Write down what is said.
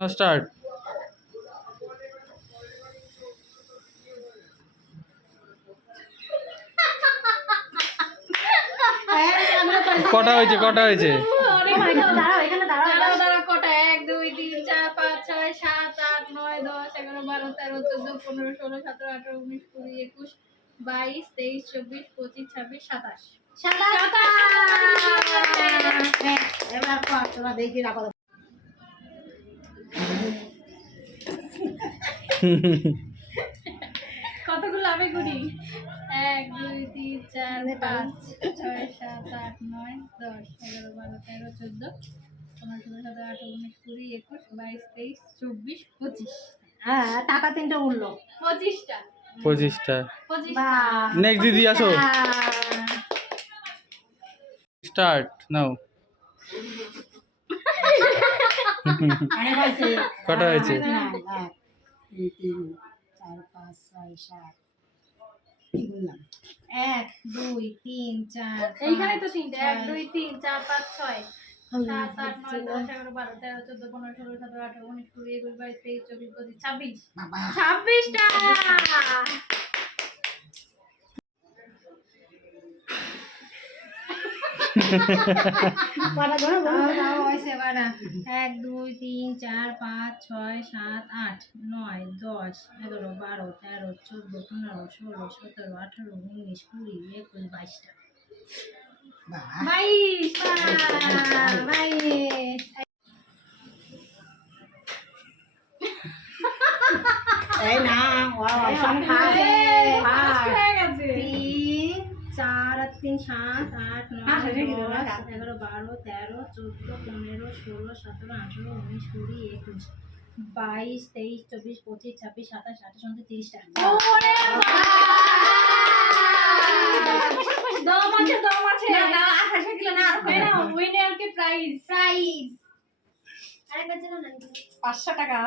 Start কটা হয়েছে? কটা হয়েছে? দাঁড়াও, দাঁড়াও, কটা? এক, দুই, তিন, চার, কতগুলো আমি গুনি এক দুই তিন চার পাঁচ ছয় সাত আট নয় দশ এগারো বারো তেরো চোদ্দ পনেরো ষোলো সতেরো আঠারো উনিশ কুড়ি একুশ বাইশ তেইশ চব্বিশ পঁচিশ। হ্যাঁ টাকা তিনটে উঠল পঁচিশটা। পঁচিশটা। নেক্সট দিদি আসো। স্টার্ট নাও। অনেক হয়েছে কটা হয়েছে? না, এক, দুই, তিন, চার, পাঁচ, ছয়, সাত। এক দুই তিন চার এইখানে তো তিনটে। এক দুই তিন চার পাঁচ ছয়। সাত আট নয় দশ এগারো বারো তেরো চোদ্দ পনেরো ষোলো সতেরো আঠারো উনিশ কুড়ি একুশ বাইশ তেইশ চব্বিশ পঁচিশ ছাব্বিশ। ছাব্বিশটা! এক দুই তিন চার পাঁচ ছয় সাত আট নয় দশ এগারো বারো তেরো চোদ্দ পনেরো ষোলো সতেরো আঠারো উনিশ কুড়ি একুশ বাইশটা। বাইশ বাইশ। এই না ও সব খায়। তিন চার আর তিন সাত আট নয় দশ হ্যাঁ। এগারো বারো তেরো চোদ্দ পনেরো ষোলো সতেরো আঠেরো উনিশ কুড়ি একুশ বাইশ তেইশ চব্বিশ পঁচিশ ছাব্বিশ সাতাশ আঠাশ উনত্রিশ তিরিশটা দম আছে দম আছে। না, আঠাশে না, উইনারকে প্রাইজ প্রাইজ আরেকবার যেন না পাঁচশো টাকা।